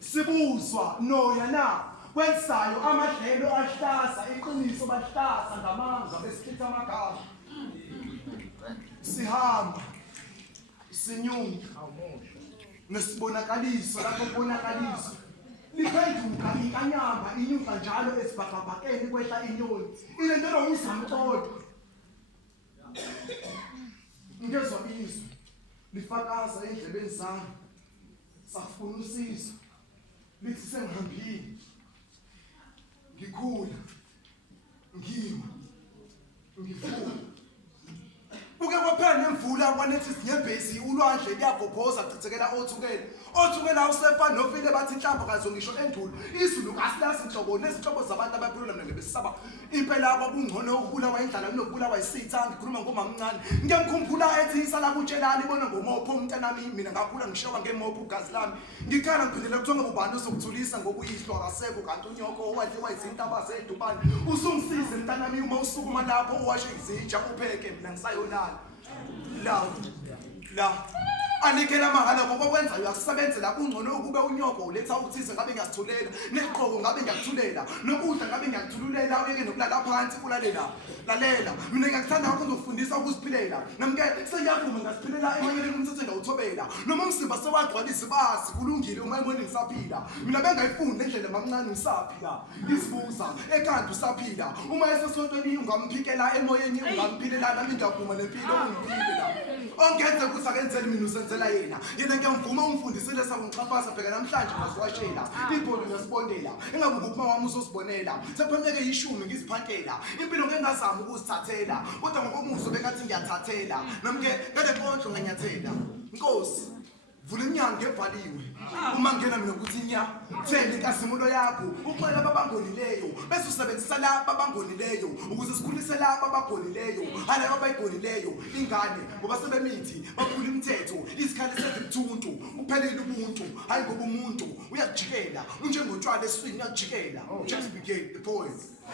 Sibuzwa noya na kwenzayo amadlelo ahlasa iqiniso bahlasa ngamanga besichitha amagama. Sihamba sinyuka nesibonakaliso lapho kubonakaliso liphenduka inkanyamba inyuka njalo esibhakabhakeni kwehla inyoni ilentelo ngizamxoxa ngezwa izwi lifakaza endlebeni zami safuna usizo lithi sengihambile ngikhula ngima ngifuna uke kwaphela nemvula kwanethi sinyembezi ulwandle liyagobhoza chithekela othukela usepa nofile bathi inhlamba kazo ngisho endulo izulu kasilasi inhlobo nezinhlobo zabantu abakhulula mina ngebesaba impela kwakungcono ukubulawa indlala kunokubulawa isitha ngikhuluma ngomamncane ngiyamkhumbula ethi isala kutshelani ibona ngomopho umntanami mina ngakhula ngishoka ngemopho ugazi lami ngikhala ngiphindele kuthonga ubani uzokuthulisa ngokuyihlo akasekho kanti unyoko owadliwa izintaba zedubane usungisize mntanami uma usukuma lapho uwashe izitsha upheke mina ngisayolala la anikela mahala ngoba kwenzayo akusebenzela kungcono ukube unyoko uletha ukuthize ngabe ngiyasithulela neqhoko ngabe ngiyakuthulela nokudla ngabe ngiyakuthululela uyeke nokulala phansi ulalela lalela mina ngiyakuthanda ukuthi uzofundisa ukuziphilela namke sengiyavuma ngasiphilela emoyeni umthetho ngawuthobela noma umsiba sewagcwalisa basi kulungile uma emoyeni ngisaphila mina bengayifundi lendlela mamncane ngisaphila ngisibuza ekhanda usaphila uma esesontweni ungamphikela emoyeni ungamphilela nami ngiyavuma lempilo ungiphile ongenze ukuthi akenzele mina usenzela yena ngiyamvuma umfundisile sangixhaphaza bheka namhlanje ngasiwashela ibhono ngiyasibonela engabe nguphi wami uzosibonela sephemeke ishumi ngiziphakela impilo ngengazama ukuzithathela kodwa ngokomuso bekathi ngiyathathela namke kade konke nganyathela Nkosi vula inyanga evaliwe uma ngena mina ukuthi nya thela inkazimulo yakho uxela ababangonileyo bese usebenzisa laba abangonileyo ukuze sikhulise laba abagonileyo halaba abayigonileyo ingane ngoba sebemithi baphula imithetho isikhali sezithuntu uphelele ubuntu hayi ngoba umuntu uyakujikela unjengotshwala eswini uyakujikela just begin the poem